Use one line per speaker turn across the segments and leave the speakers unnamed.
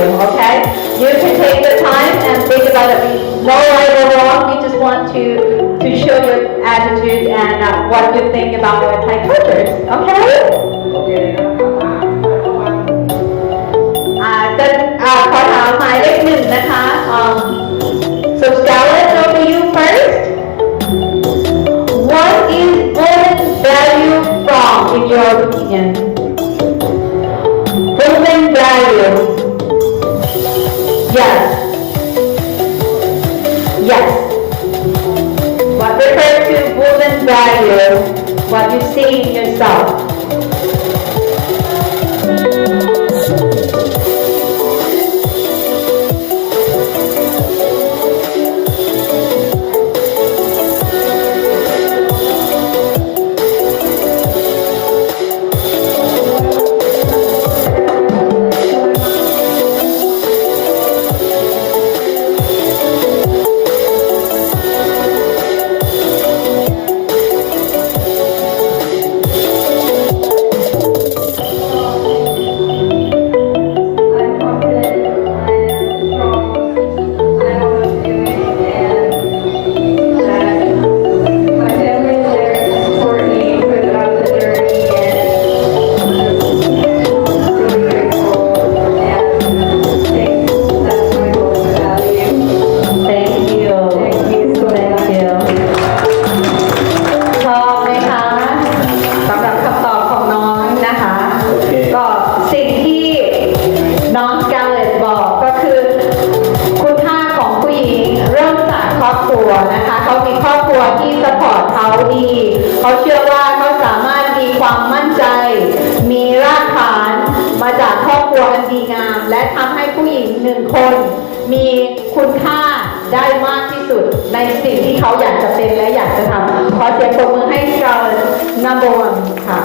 you, okay? You can take the time and think about it. No right or wrong, we just want to to show your attitude and uh, what you think about your Thai cultures, okay? Uh, uh, okay. อ่าจะอ่าขอถามหมายเลขหนึ่งนะคะ um, so Stella และทำให้ผู้หญิงหนึ่งคน มีคุณค่าได้มากที่สุด ในสิ่งที่เขาอยากจะเป็นและอยากจะทำขอเสียงปรบมือให้เรานัมเบอร์วันค่ะ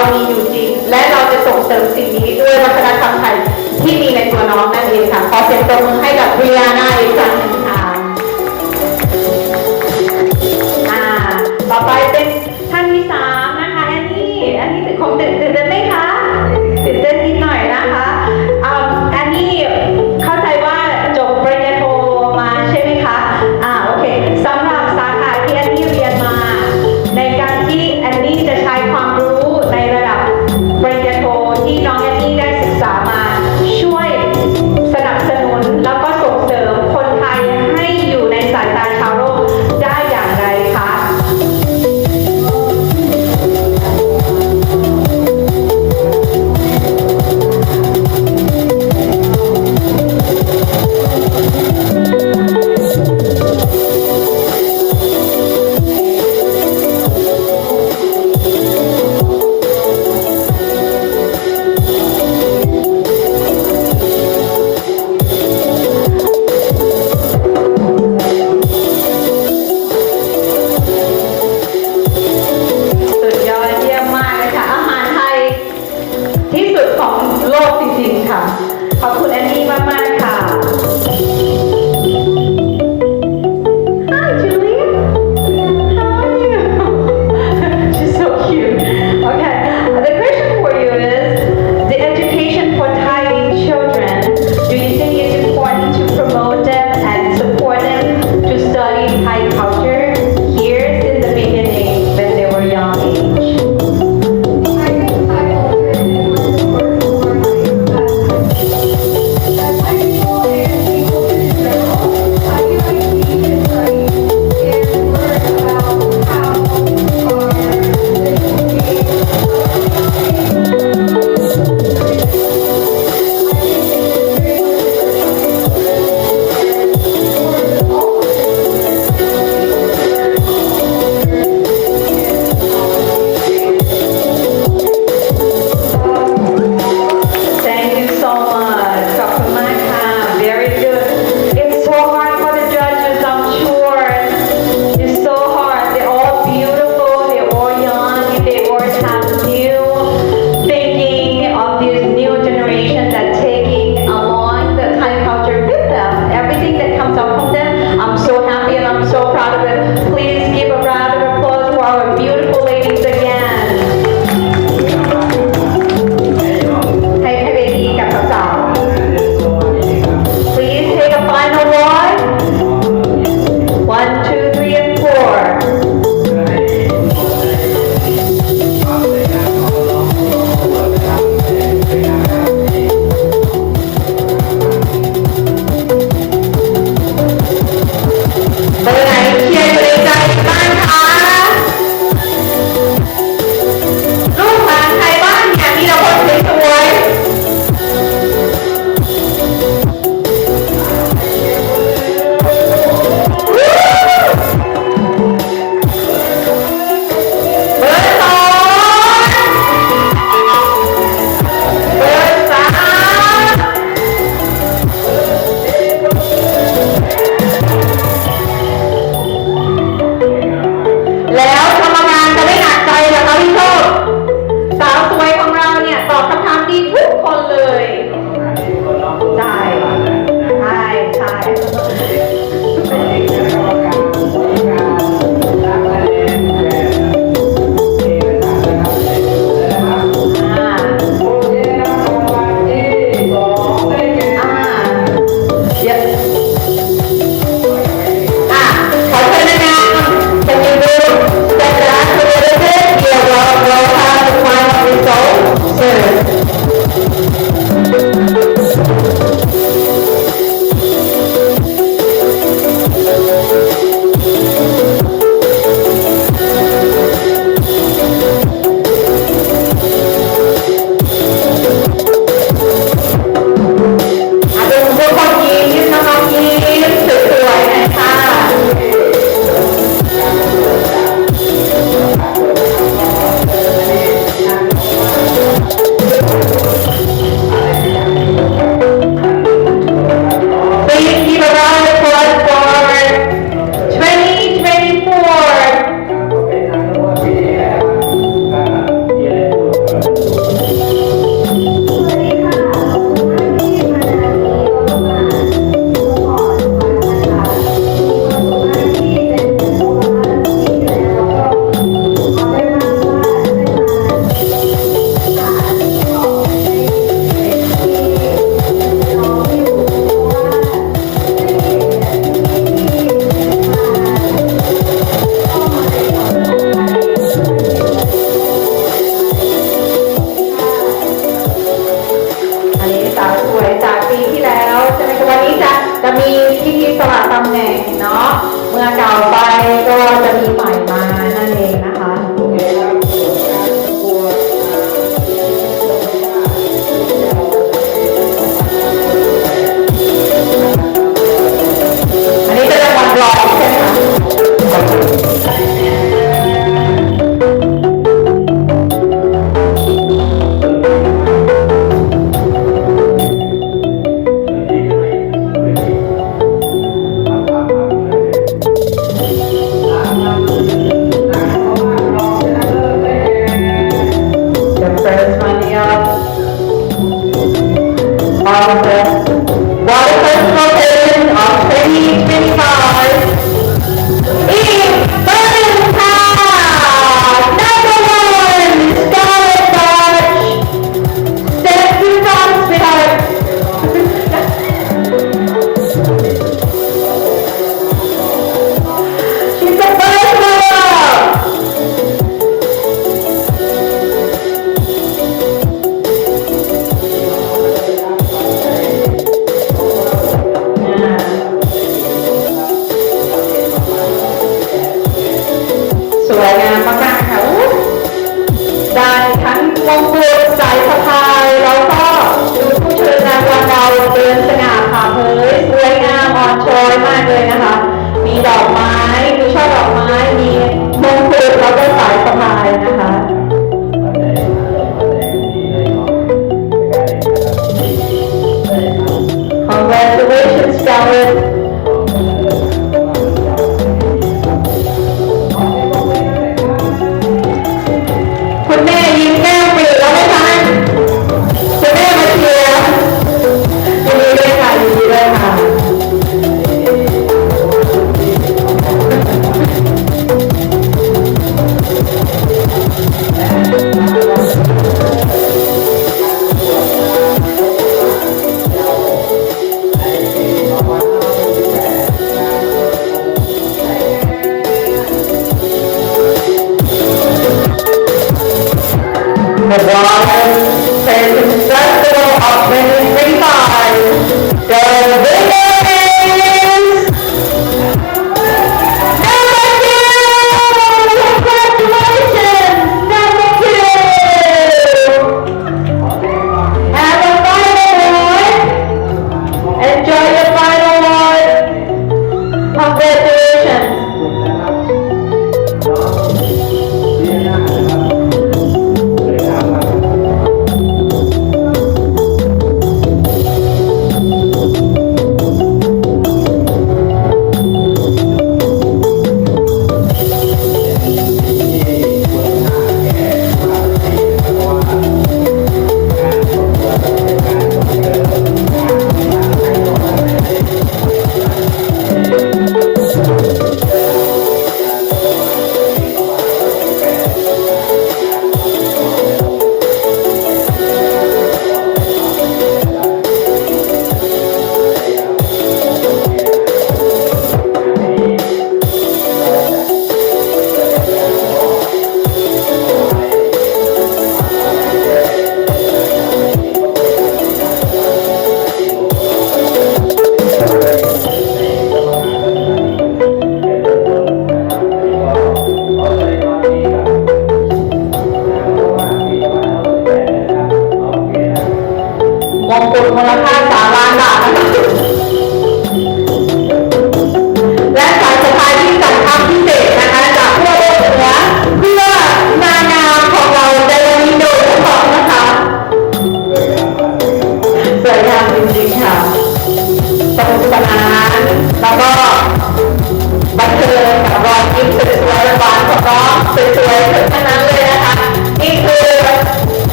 I'll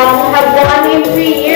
have gone in three years.